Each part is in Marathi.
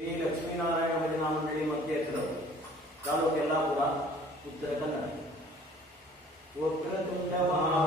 श्री लक्ष्मीनारायण भजना मंडळी मध्ये चालू केला पुरा उत्तर कन्नड महा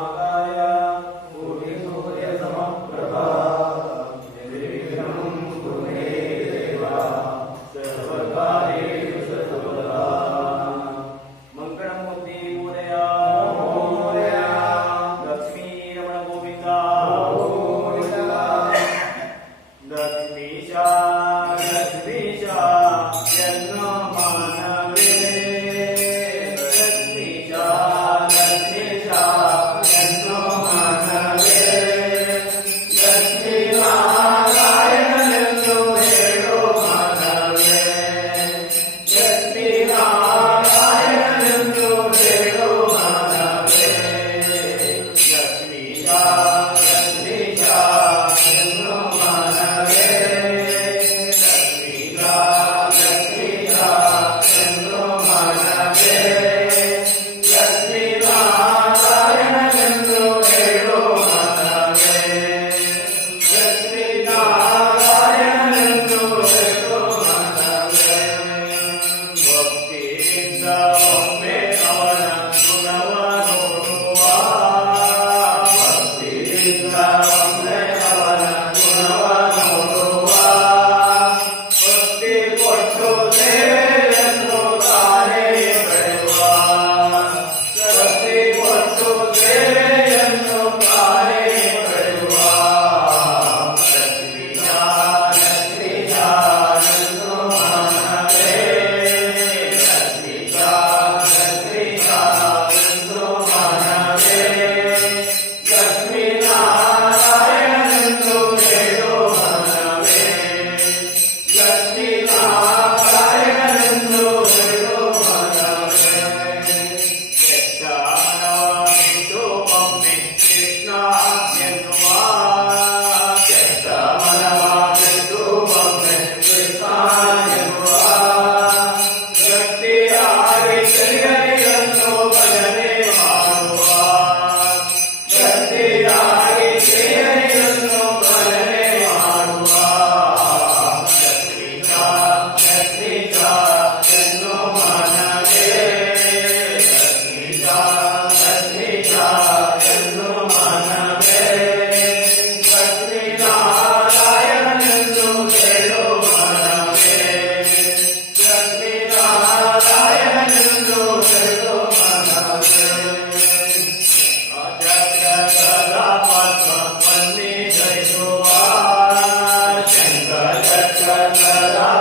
Shanna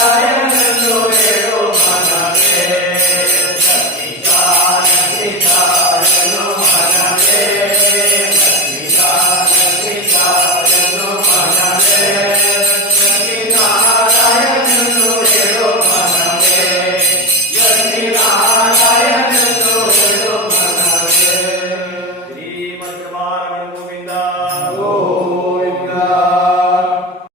Yeah. Uh -huh.